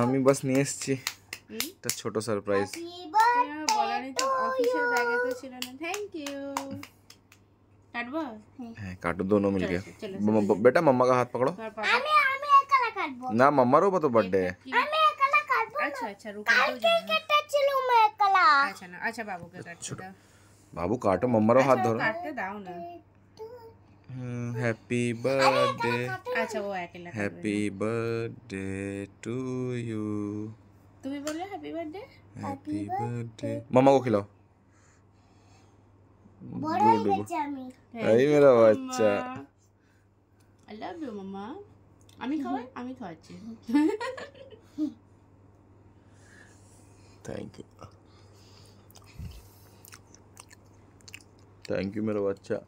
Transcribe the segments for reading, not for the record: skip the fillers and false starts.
আমি বাস নিয়ে এসেছি একটা ছোট সারপ্রাইজ। काटो दोनों मिलके। बेटा मम्मा का हाथ पकड़ो। ना मम्मा रो तो बर्थडे है। अच्छा रुको अच्छा बाबू के काटो। बाबू काटो, मम्मा रो हाथ धरो। काटते दाओ ना। Happy birthday. अच्छा वो अकेला। Happy birthday to you. तुम भी बोलो हैप्पी बर्थडे। Happy birthday. मम्मा को खिलाओ। मेरा बच्चा। I love you मम्मा। আমি খাওয়াচ্ছি। थैंक यू मेरा बच्चा।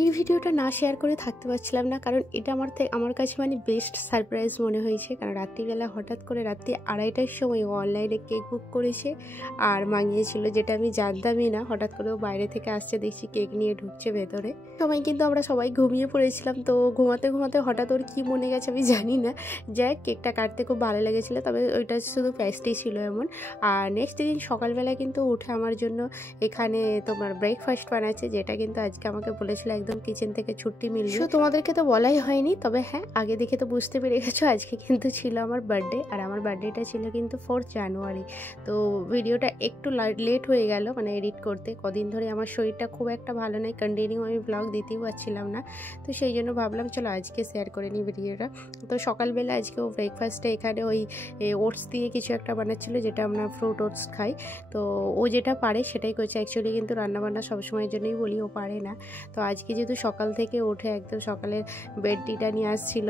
এই ভিডিওটা না শেয়ার করে থাকতে পারছিলাম না, কারণ এটা আমার কাছে মানে বেস্ট সারপ্রাইজ মনে হয়েছে। কারণ রাত্রিবেলা হঠাৎ করে রাত্রি 2:30টার সময় ও অনলাইনে কেক বুক করেছে আর মাঙিয়েছিল, যেটা আমি জানতামই না। হঠাৎ করে ও বাইরে থেকে আসছে, দেখছি কেক নিয়ে ঢুকছে ভেতরে। আমরা সবাই ঘুমিয়ে পড়েছিলাম। তো ঘুমাতে ঘুমাতে হঠাৎ ওর কী মনে গেছে আমি জানি না। যাই কেকটা কাটতে খুব ভালো লেগেছিলো, তবে ওইটা শুধু প্যাস্ট্রি ছিল এমন। আর নেক্সট দিন সকালবেলা কিন্তু উঠে আমার জন্য এখানে তোমার ব্রেকফাস্ট বানাচ্ছে, যেটা কিন্তু আজকে আমাকে বলেছিল একদম কিচেন থেকে ছুটি মিলবে। তোমাদেরকে তো বলাই হয়নি, তবে হ্যাঁ আগে দেখে তো বুঝতে পেরে গেছো আজকে কিন্তু ছিল আমার বার্থডে। আর আমার বার্থডেটা ছিল কিন্তু 4 জানুয়ারি। তো ভিডিওটা একটু লেট হয়ে গেল মানে এডিট করতে। কদিন ধরে আমার শরীরটা খুব একটা ভালো নয়, কন্টিনিউ আমি ব্লগ দিতেও পারছিলাম না। তো সেই জন্য ভাবলাম চলো আজকে শেয়ার করে নিই ভিডিওটা। তো সকালবেলা আজকে ও ব্রেকফাস্টে এখানে ওই ওটস দিয়ে কিছু একটা বানাচ্ছিলো, যেটা আমরা ফ্রুট ওটস খাই। তো ও যেটা পারে সেটাই করছে। অ্যাকচুয়ালি কিন্তু রান্নাবান্না সবসময়ের জন্যই বলি, ও পারে না। তো আজকে যেহেতু সকাল থেকে উঠে একদম সকালের বেড টিটা নিয়ে আসছিল,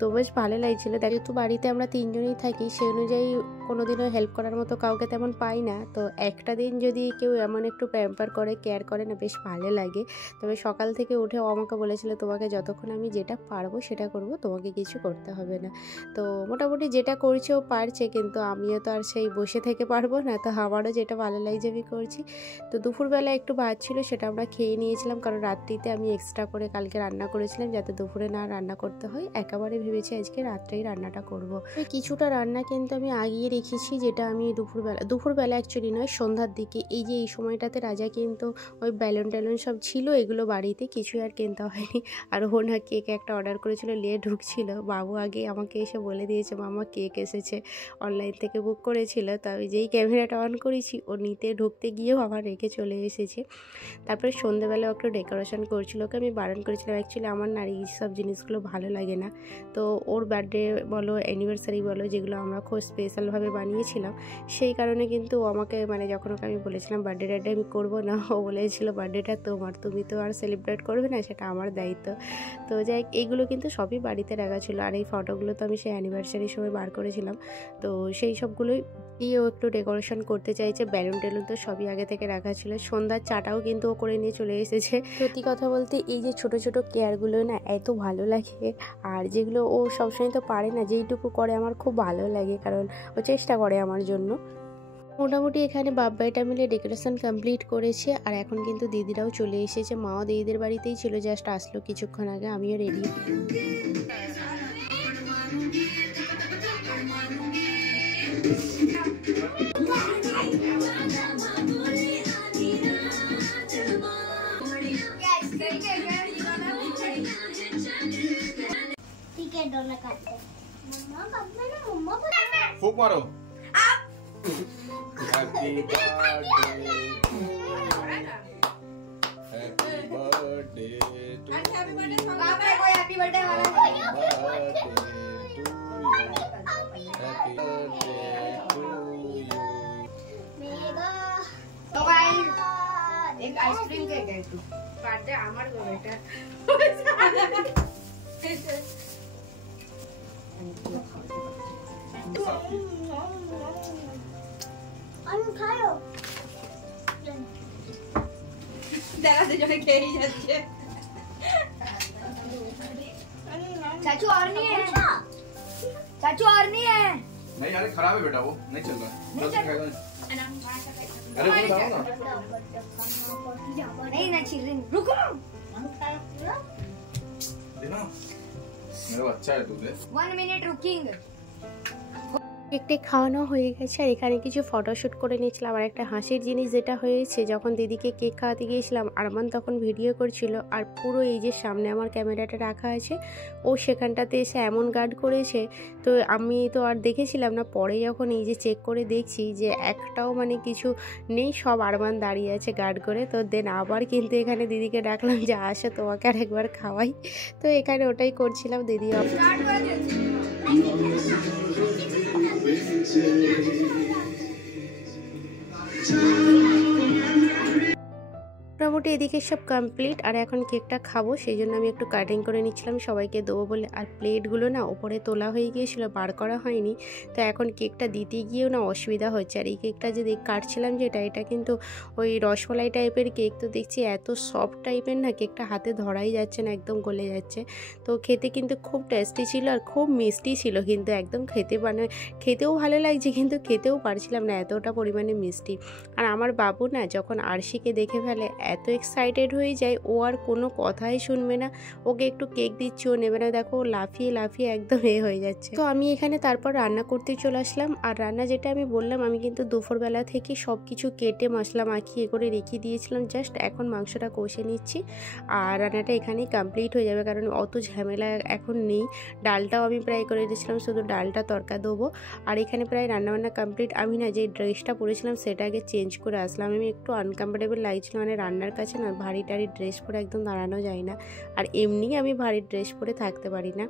তো বেশ ভালো লাগছিলো। যেহেতু বাড়িতে আমরা 3 জনেই থাকি, সেই অনুযায়ী কোনোদিনও হেল্প করার মতো কাউকে তেমন পাই না। তো একটা দিন যদি কেউ এমন একটু প্যাম্পার করে, কেয়ার করে না, বেশ ভালো লাগে। তবে সকাল থেকে উঠে ও আমাকে বলেছিল তোমাকে যতক্ষণ আমি যেটা পারবো সেটা করব, তোমাকে কিছু করতে হবে না। তো মোটামুটি যেটা করছে ও পারছে, কিন্তু আমিও তো আর সেই বসে থেকে পারবো না। তো আমারও যেটা ভালো লাগছে আমি করছি। তো দুপুরবেলা একটু ভাত ছিল, সেটা আমরা খেয়ে নিয়েছিলাম, কারণ রাত্রিতে আমি এক্সট্রা করে কালকে রান্না করেছিলাম, যাতে দুপুরে না রান্না করতে হয়। একেবারে ভেবেছি আজকে রাত্রেই রান্নাটা করব। কিছুটা রান্না কিন্তু আমি আগিয়ে রেখেছি, যেটা আমি দুপুরবেলা অ্যাকচুয়ালি নয়, সন্ধ্যার দিকে। এই যে এই সময়টাতে রাজা কিন্তু ওই ব্যালুন ট্যালুন সব ছিল, এগুলো বাড়িতে কিছুই আর কিনতে হয়নি। আর ও না কেক একটা অর্ডার করেছিল, নিয়ে ঢুকছিল। বাবু আগে আমাকে এসে বলে দিয়েছে মামা কেক এসেছে, অনলাইন থেকে বুক করেছিল। তো আমি যেই ক্যামেরাটা অন করেছি, ও নিতে ঢুকতে গিয়েও আবার রেখে চলে এসেছে। তারপরে সন্ধ্যেবেলাও একটু ডেকোরেশন করছিল, ওকে আমি বারণ করেছিলাম। অ্যাকচুয়ালি আমার না এই সব জিনিসগুলো ভালো লাগে না। তো ওর বার্থডে বলো, অ্যানিভার্সারি বলো, যেগুলো আমরা খুব স্পেশালভাবে বানিয়েছিলাম, সেই কারণে কিন্তু ও আমাকে মানে যখন ওকে আমি বলেছিলাম বার্থডে আমি করবো না, ও বলেছিল বার্থডেটা তোমার, তুমি তো আর সেলিব্রেট করবে না, সেটা আমার দায়িত্ব। তো যাই এইগুলো কিন্তু সবই বাড়িতে রাখা ছিল। আর এই ফটোগুলো তো আমি সেই অ্যানিভার্সারির সময় বার করেছিলাম। তো সেই সবগুলোই দিয়েও একটু ডেকোরেশন করতে চাইছে। ব্যালুন ট্যালুন তো সবই আগে থেকে রাখা ছিল। সন্ধ্যার চাটাও কিন্তু ও করে নিয়ে চলে এসেছে। সত্যি কথা বলতে এই যে ছোট ছোট কেয়ারগুলো না এত ভালো লাগে, আর যেগুলো ও সবসময় তো পারে না, যেইটুকু করে আমার খুব ভালো লাগে, কারণ ও চেষ্টা করে আমার জন্য। মোটামুটি এখানে বাপ্পাইটা মিলে ডেকোরেশন কমপ্লিট করেছে। আর এখন কিন্তু দিদিরাও চলে এসেছে, মাও দিদিদের বাড়িতেই ছিল, জাস্ট আসলো কিছুক্ষণ আগে। আমিও রেডি। फूक मारो। Happy birthday, happy birthday to you, happy birthday to you. तो गाइस एक आइसक्रीम केक है, तू बर्थडे আমার গো এটা। चाचू और नहीं है, चाचू और नहीं है। नहीं यार खराब है बेटा, वो नहीं चल रहा। अरे वो बताओ ना। नहीं ना चिल्लिंग, रुको देना। मेरा बच्चा है तू दे 1 मिनट रुकिंग। কেকটা খাওয়ানো হয়ে গেছে আর এখানে কিছু ফটোশ্যুট করে নিয়েছিলাম। আর একটা হাসির জিনিস যেটা হয়েছে, যখন দিদিকে কেক খাওয়াতে গিয়েছিলাম আরমান তখন ভিডিও করছিল আর পুরো এই যে সামনে আমার ক্যামেরাটা রাখা আছে ও সেখানটাতে এসে এমন গার্ড করেছে, তো আমি তো আর দেখেছিলাম না। পরে যখন এই যে চেক করে দেখছি যে একটাও মানে কিছু নেই, সব আরমান দাঁড়িয়ে আছে গার্ড করে। তো দেন আবার কিন্তু এখানে দিদিকে ডাকলাম যে আসো তোমাকে আর একবার খাওয়াই। তো এখানে ওটাই করছিলাম। দিদি স্টার্ট করে দিয়েছি। মোটামুটি এদিকে সব কমপ্লিট আর এখন কেকটা খাবো, সেই জন্য আমি একটু কাটিং করে নিচ্ছিলাম সবাইকে দেবো বলে। আর প্লেটগুলো না ওপরে তোলা হয়ে গিয়েছিল, বার করা হয়নি, তো এখন কেকটা দিতে গিয়েও না অসুবিধা হচ্ছে। আর এই কেকটা যে কাটছিলাম যেটা, এটা কিন্তু ওই রসমালাই টাইপের কেক, তো দেখছি এত সফট টাইপের না কেকটা, হাতে ধরাই যাচ্ছে না, একদম গলে যাচ্ছে। তো খেতে কিন্তু খুব টেস্টি ছিল আর খুব মিষ্টি ছিল, কিন্তু একদম খেতেও ভালো লাগছে, কিন্তু খেতেও পারছিলাম না, এতটা পরিমাণে মিষ্টি। আর আমার বাবু না যখন আরশিকে দেখে ফেলে এত এক্সাইটেড হয়ে যায়, ও আর কোনো কথাই শুনবে না। ওকে একটু কেক দিচ্ছি, ও নেবে না, দেখো লাফিয়ে লাফিয়ে একদম হয়ে যাচ্ছে। তো আমি এখানে তারপর রান্না করতে চলে আসলাম। আর রান্না যেটা আমি বললাম, আমি কিন্তু দুপুরবেলা থেকে সব কিছু কেটে মশলা মাখিয়ে করে রেখে দিয়েছিলাম, জাস্ট এখন মাংসটা কষে নিচ্ছি আর রান্নাটা এখানেই কমপ্লিট হয়ে যাবে, কারণ অত ঝামেলা এখন নেই। ডালটাও আমি প্রায় করে দিয়েছিলাম, শুধু ডালটা তরকা দেবো। আর এখানে প্রায় রান্নাবান্না কমপ্লিট। আমি না যে ড্রেসটা পরেছিলাম সেটা আগে চেঞ্জ করে আসলাম, আমি একটু আনকমফোর্টেবল লাগছিল, মানে রান্নার কাছে না ভারী টারি ড্রেস পরে একদম দাঁড়ানো যায় না, আর এমনি আমি ভারী ড্রেস পরে থাকতে পারি না।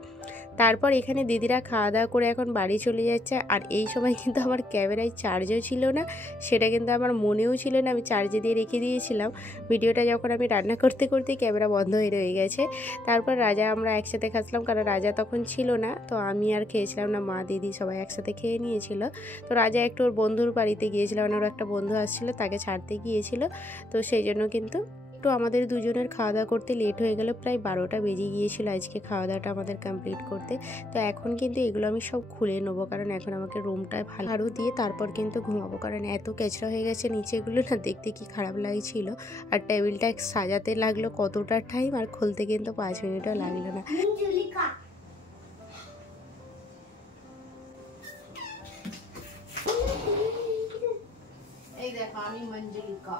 তারপর এখানে দিদিরা খাওয়া দাওয়া করে এখন বাড়ি চলে যাচ্ছে। আর এই সময় কিন্তু আমার ক্যামেরায় চার্জও ছিল না, সেটা কিন্তু আমার মনেও ছিল না, আমি চার্জে দিয়ে রেখে দিয়েছিলাম। ভিডিওটা যখন আমি রান্না করতে করতে ক্যামেরা বন্ধ হয়ে রয়ে গেছে। তারপর রাজা আমরা একসাথে খাচ্ছিলাম, কারণ রাজা তখন ছিল না, তো আমি আর খেয়েছিলাম না, মা দিদি সবাই একসাথে খেয়ে নিয়েছিল। তো রাজা একটু ওর বন্ধুর বাড়িতে গিয়েছিল, মানে ওর একটা বন্ধু আসছিল, তাকে ছাড়তে গিয়েছিল, তো সেই জন্য কিন্তু একটু আমাদের দুজনের খাওয়া দাওয়া করতে লেট হয়ে গেল, প্রায় 12টা বেজে গিয়েছিল আজকে খাওয়া দাওয়াটা আমাদের কমপ্লিট করতে। তো এখন কিন্তু এগুলো আমি সব খুলে নেবো, কারণ এখন আমাকে রুমটায় ভালো আরও দিয়ে তারপর কিন্তু ঘুমাবো, কারণ এত কেচড়া হয়ে গেছে নিচেগুলো না, দেখতে কি খারাপ লাগছিল। আর টেবিলটা সাজাতে লাগলো কতটা টাইম, আর খুলতে কিন্তু 5 মিনিটও লাগলো না। এই দেখো আমি মঞ্জুলিকা।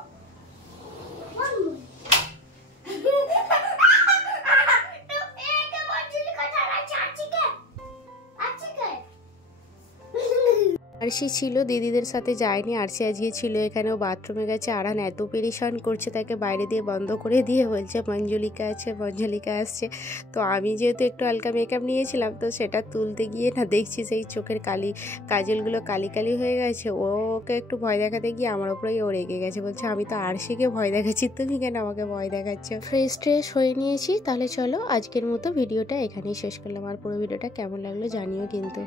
আরশি ছিল, দিদিদের সাথে যায়নি, আরশি আজকে ছিল এখানে, ও বাথরুমে গেছে। আরহান এত পেরেশান করছে, তাকে বাইরে দিয়ে বন্ধ করে দিয়ে বলছে মঞ্জুলিকা আছে, মঞ্জুলিকা আসছে। তো আমি যেহেতু একটু হালকা মেকআপ নিয়েছিলাম, তো সেটা তুলতে গিয়ে না দেখছি সেই চোখের কাজলগুলো কালি কালি হয়ে গেছে। ওকে একটু ভয় দেখাতে গিয়ে আমার ওপরেই ও রেগে গেছে, বলছে আমি তো আরশিকে ভয় দেখাচ্ছি, তুমি কেন আমাকে ভয় দেখাচ্ছ। ফ্রেশ হয়ে নিয়েছি, তাহলে চলো আজকের মতো ভিডিওটা এখানেই শেষ করলাম। আর পুরো ভিডিওটা কেমন লাগলো জানিও কিন্তু।